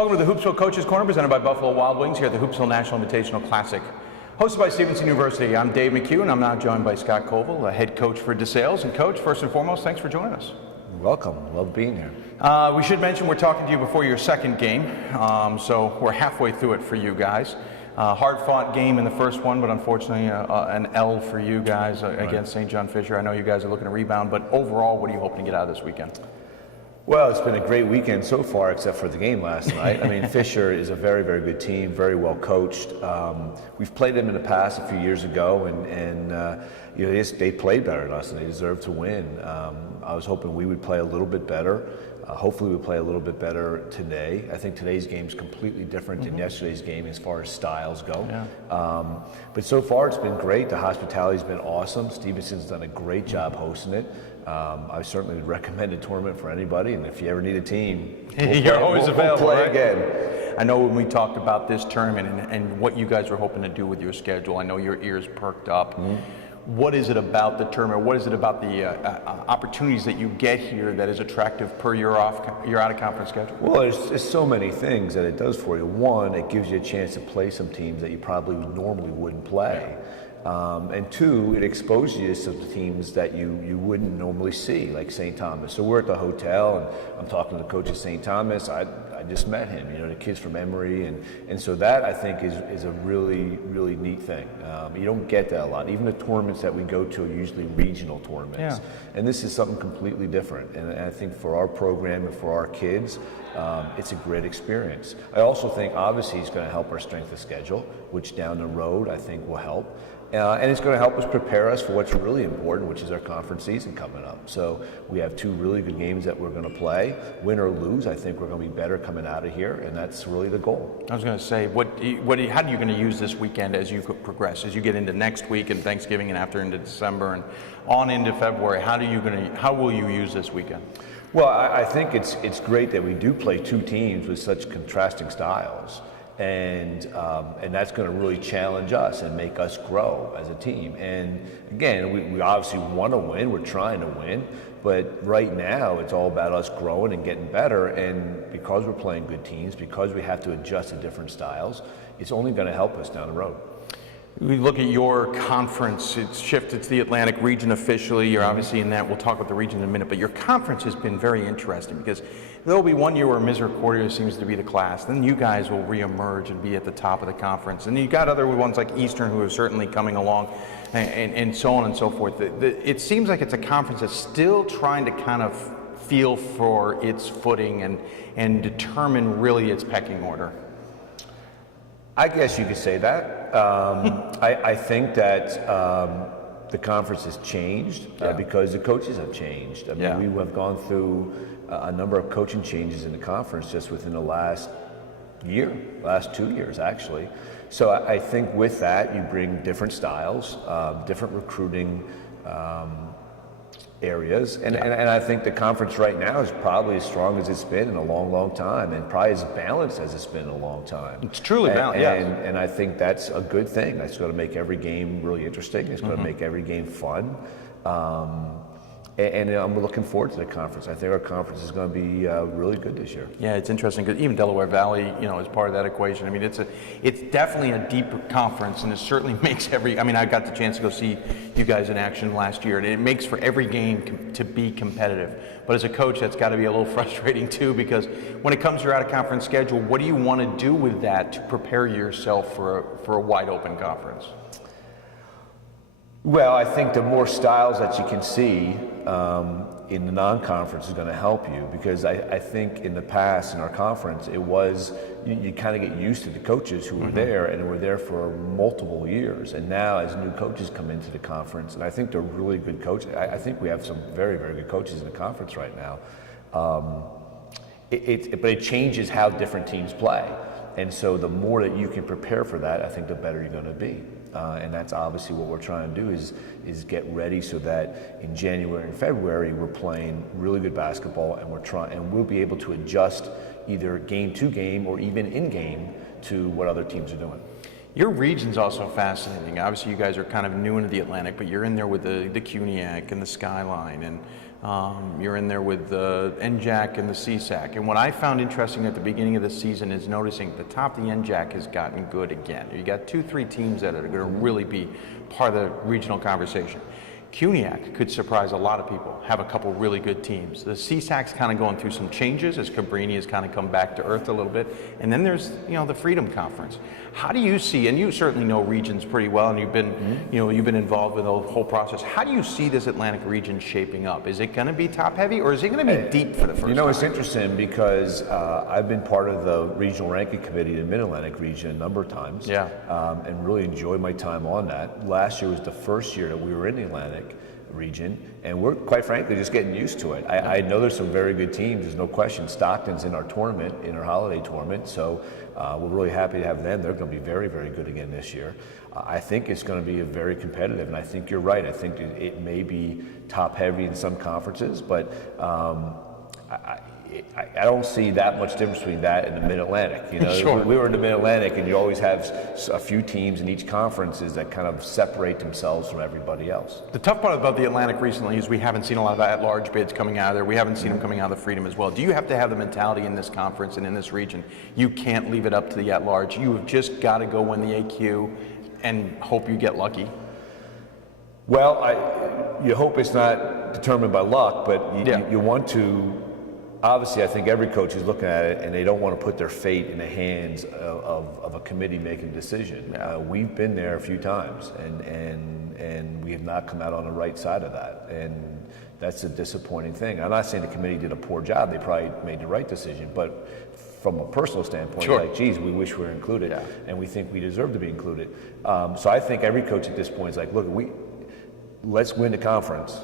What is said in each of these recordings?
Welcome to the Hoopsville Coaches Corner, presented by Buffalo Wild Wings here at the Hoopsville National Invitational Classic. Hosted by Stevenson University, I'm Dave McHugh, and I'm now joined by Scott Coval, a head coach for DeSales. And Coach, first and foremost, thanks for joining us. Welcome. Love being here. We should mention we're talking to you before your second game, so we're halfway through it for you guys. Hard-fought game in the first one, but unfortunately an L for you guys against St. John Fisher. I know you guys are looking to rebound, but overall, what are you hoping to get out of this weekend? Well, it's been a great weekend so far, except for the game last night. I mean, Fisher is a very, very good team, very well coached. We've played them in the past a few years ago, and you know, they played better than us, and they deserve to win. I was hoping we would play a little bit better. Hopefully we play a little bit better today. I think today's game is completely different than yesterday's game as far as styles go. Yeah. But so far it's been great. The hospitality's been awesome. Stevenson's done a great job hosting it. I certainly would recommend a tournament for anybody, and if you ever need a team, you're always available. We'll play right? again. I know when we talked about this tournament and what you guys were hoping to do with your schedule, I know your ears perked up. What is it about the tournament? What is it about the opportunities that you get here that is attractive per your out-of-conference schedule? Well, there's so many things that it does for you. One, it gives you a chance to play some teams that you probably normally wouldn't play. And two, it exposes you to some teams that you wouldn't normally see, like St. Thomas. So we're at the hotel, and I'm talking to the coach at St. Thomas. I just met him, you know, the kid's from Emory, and so that I think is a really, really neat thing. You don't get that a lot. Even the tournaments that we go to are usually regional tournaments. Yeah. And this is something completely different. And I think for our program and for our kids, it's a great experience. I also think obviously it's going to help our strength of schedule, which down the road I think will help. And it's going to help us prepare us for what's really important, which is our conference season coming up. So we have two really good games that we're going to play. Win or lose, I think we're going to be better coming out of here, and that's really the goal. I was going to say, how are you going to use this weekend as you progress, as you get into next week and Thanksgiving and after into December and on into February? How will you use this weekend? Well, I think it's great that we do play two teams with such contrasting styles. And that's going to really challenge us and make us grow as a team. And again, we obviously want to win. We're trying to win. But right now, it's all about us growing and getting better. And because we're playing good teams, because we have to adjust to different styles, it's only going to help us down the road. We look at your conference, it's shifted to the Atlantic region officially. You're obviously in that. We'll talk about the region in a minute. But your conference has been very interesting because there will be one year where Misericordia seems to be the class. Then you guys will reemerge and be at the top of the conference. And you've got other ones like Eastern who are certainly coming along and so on and so forth. It seems like it's a conference that's still trying to kind of feel for its footing and determine really its pecking order. I guess you could say that. I think that the conference has changed because the coaches have changed. I mean, we have gone through a number of coaching changes in the conference just within the last 2 years actually. So I think with that you bring different styles, different recruiting areas, and I think the conference right now is probably as strong as it's been in a long, long time, and probably as balanced as it's been in a long time. It's truly balanced, and I think that's a good thing. That's going to make every game really interesting. It's going to make every game fun. And I'm looking forward to the conference. I think our conference is going to be really good this year. Yeah, it's interesting because even Delaware Valley, you know, is part of that equation. I mean, it's definitely a deep conference, and it certainly makes I got the chance to go see you guys in action last year, and it makes for every game to be competitive. But as a coach, that's got to be a little frustrating too, because when it comes to your out-of-conference schedule, what do you want to do with that to prepare yourself for a wide-open conference? Well, I think the more styles that you can see in the non-conference is going to help you, because I think in the past in our conference it was you kind of get used to the coaches who were there and were there for multiple years, and now as new coaches come into the conference, and I think they're really good coaches. I think we have some very, very good coaches in the conference right now. But it changes how different teams play, and so the more that you can prepare for that, I think the better you're going to be. And that's obviously what we're trying to do is get ready so that in January and February we're playing really good basketball, and we'll be able to adjust either game to game or even in game to what other teams are doing. Your region's also fascinating. Obviously you guys are kind of new into the Atlantic, but you're in there with the CUNYAC and the Skyline and You're in there with the NJAC and the CSAC. And what I found interesting at the beginning of the season is noticing the top of the NJAC has gotten good again. You got 2-3 teams that are going to really be part of the regional conversation. CUNYAC could surprise a lot of people, have a couple really good teams. The CSAC's kind of going through some changes as Cabrini has kind of come back to earth a little bit. And then there's, the Freedom Conference. How do you see, and you certainly know regions pretty well, and you've been, you've been involved with the whole process. How do you see this Atlantic region shaping up? Is it going to be top heavy, or is it going to be deep for the first time? It's interesting because I've been part of the regional ranking committee in the Mid-Atlantic region a number of times. Yeah. And really enjoyed my time on that. Last year was the first year that we were in the Atlantic region, and we're quite frankly just getting used to it. I know there's some very good teams, there's no question. Stockton's in our tournament, in our holiday tournament, so we're really happy to have them. They're going to be very, very good again this year. I think it's going to be a very competitive, and I think you're right. I think it may be top heavy in some conferences, but I don't see that much difference between that and the Mid-Atlantic. Sure. We were in the Mid-Atlantic, and you always have a few teams in each conferences that kind of separate themselves from everybody else. The tough part about the Atlantic recently is we haven't seen a lot of at-large bids coming out of there. We haven't seen them coming out of the Freedom as well. Do you have to have the mentality in this conference and in this region? You can't leave it up to the at-large. You have just got to go win the AQ and hope you get lucky. Well, you hope it's not determined by luck, but you want to. Obviously, I think every coach is looking at it, and they don't want to put their fate in the hands of a committee making a decision. We've been there a few times, and we have not come out on the right side of that, and that's a disappointing thing. I'm not saying the committee did a poor job; they probably made the right decision, but from a personal standpoint, sure. Like, geez, we wish we were included, and we think we deserve to be included. So I think every coach at this point is like, look, let's win the conference.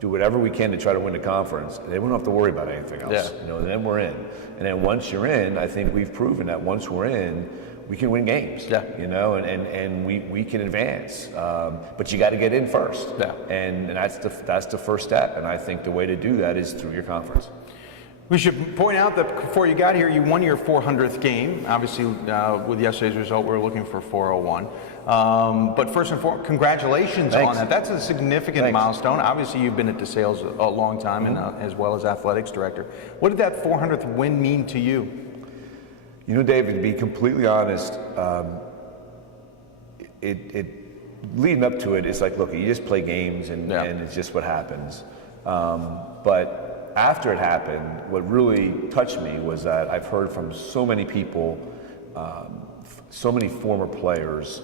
Do whatever we can to try to win the conference, and then we don't have to worry about anything else. And then we're in. And then once you're in, I think we've proven that once we're in, we can win games. And we can advance. But you got to get in first. And that's the first step. And I think the way to do that is through your conference. We should point out that before you got here, you won your 400th game. Obviously, with yesterday's result, we're looking for 401. But first and foremost, congratulations on that. That's a significant milestone. Obviously, you've been at DeSales a long time, and as well as athletics director. What did that 400th win mean to you? David, to be completely honest, leading up to it, it's like, look, you just play games, and it's just what happens. But after it happened, what really touched me was that I've heard from so many people, so many former players,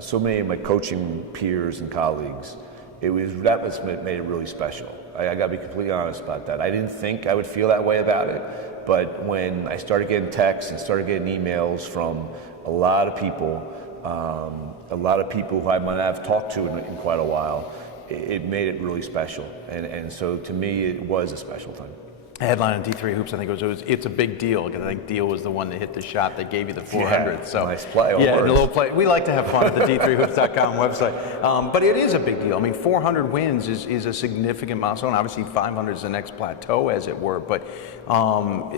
so many of my coaching peers and colleagues. That was what made it really special. I got to be completely honest about that. I didn't think I would feel that way about it, but when I started getting texts and started getting emails from a lot of people who I might not have talked to in quite a while, it made it really special, and so to me it was a special time. A headline on D3 Hoops, I think it was "It's a big deal," because I think Deal was the one that hit the shot that gave you the 400. So nice play. A little play. We like to have fun at the D3Hoops.com website, but it is a big deal. I mean, 400 wins is a significant milestone. Obviously, 500 is the next plateau, as it were. But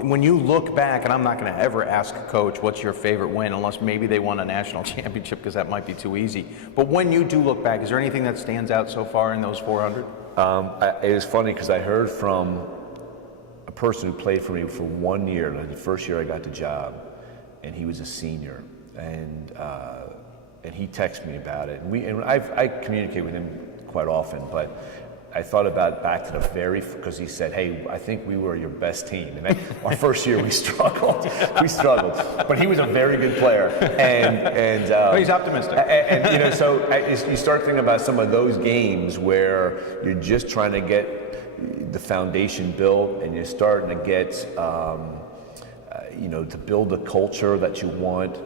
when you look back, and I'm not going to ever ask a coach what's your favorite win, unless maybe they won a national championship, because that might be too easy. But when you do look back, is there anything that stands out so far in those 400? It is funny because I heard from a person who played for me for 1 year, like the first year I got the job, and he was a senior, and he texted me about it, and I communicate with him quite often, but I thought about back to because he said, hey, I think we were your best team, and our first year we struggled, but he was a very good player, and he's optimistic, and so you start thinking about some of those games where you're just trying to get the foundation built, and you're starting to get, to build the culture that you want,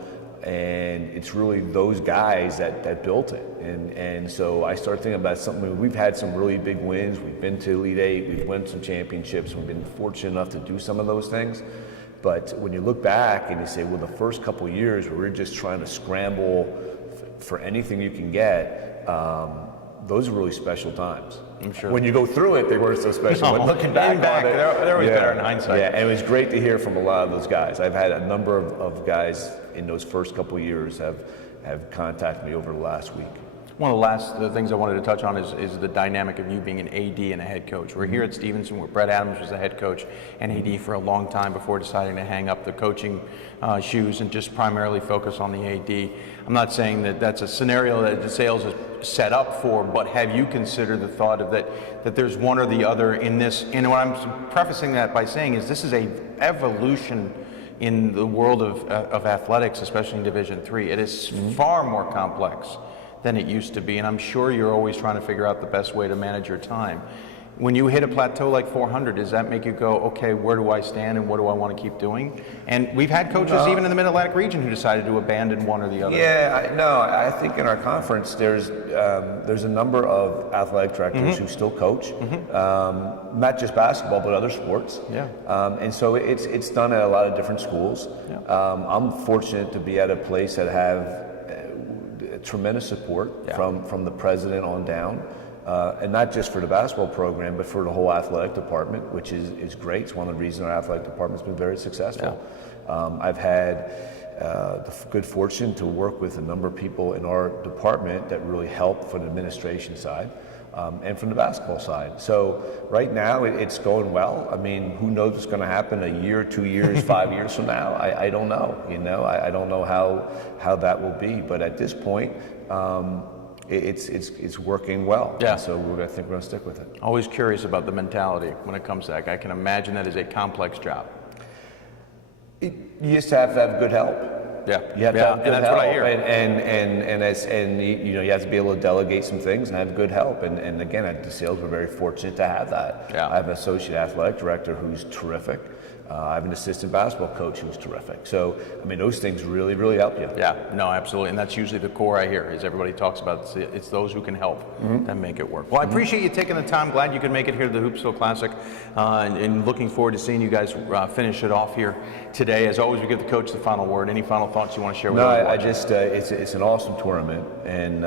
and it's really those guys that built it. And so I started thinking about something. We've had some really big wins. We've been to Elite Eight. We've won some championships. We've been fortunate enough to do some of those things. But when you look back and you say, well, the first couple of years where we're just trying to scramble for anything you can get, those are really special times. I'm sure. When you go through it, they weren't so special. No, but looking back on it, they're always better in hindsight. Yeah, and it was great to hear from a lot of those guys. I've had a number of guys in those first couple of years have contacted me over the last week. One of the last things I wanted to touch on is the dynamic of you being an AD and a head coach. We're here at Stevenson where Brett Adams was the head coach and AD for a long time before deciding to hang up the coaching shoes and just primarily focus on the AD. I'm not saying that that's a scenario that DeSales is set up for, but have you considered the thought of that there's one or the other in this? And what I'm prefacing that by saying is this is a evolution in the world of athletics, especially in Division III. It is far more complex than it used to be, and I'm sure you're always trying to figure out the best way to manage your time. When you hit a plateau like 400, does that make you go, okay, where do I stand and what do I want to keep doing? And we've had coaches even in the Mid-Atlantic region who decided to abandon one or the other. Yeah, I think in our conference there's a number of athletic directors who still coach, not just basketball but other sports. Yeah. And so it's done at a lot of different schools. Yeah. I'm fortunate to be at a place that have tremendous support from the president on down. And not just for the basketball program, but for the whole athletic department, which is great. It's one of the reasons our athletic department's been very successful. Yeah. I've had the good fortune to work with a number of people in our department that really help from the administration side and from the basketball side. So right now it's going well. I mean, who knows what's going to happen a year, 2 years, 5 years from now? I don't know. I don't know how that will be. But at this point, it's working well. Yeah. So I think we're going to stick with it. Always curious about the mentality when it comes to that. I can imagine that is a complex job. You just have to have good help. Yeah. You have to have good and that's help. what I hear. And you have to be able to delegate some things and have good help. And again, at DeSales, we're very fortunate to have that. Yeah. I have an associate athletic director who's terrific. I have an assistant basketball coach who's terrific. So, I mean, those things really, really help you. Yeah, no, absolutely. And that's usually the core I hear is everybody talks about it's those who can help and make it work. Well, I appreciate you taking the time. Glad you could make it here to the Hoopsville Classic and looking forward to seeing you guys finish it off here today. As always, we give the coach the final word. Any final thoughts you want to share with us? No, I just, it's an awesome tournament. And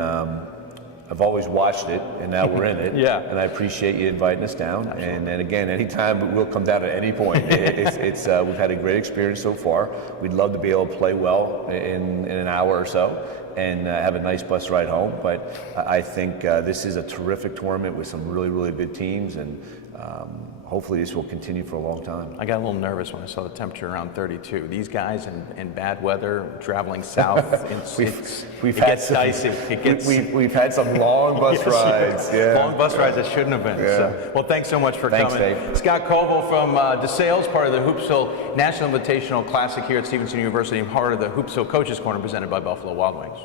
I've always watched it, and now we're in it. Yeah. And I appreciate you inviting us down. And again, anytime we'll come down at any point. We've had a great experience so far. We'd love to be able to play well in an hour or so and have a nice bus ride home. But I think this is a terrific tournament with some really, really good teams, and hopefully this will continue for a long time. I got a little nervous when I saw the temperature around 32. These guys in bad weather, traveling south, it gets dicey. We've had some long bus rides. Yeah. Long bus rides that shouldn't have been. Yeah. So, well, thanks so much for coming. Dave. Scott Coval from DeSales, part of the Hoopsville National Invitational Classic here at Stevenson University, and part of the Hoopsville Coaches Corner presented by Buffalo Wild Wings.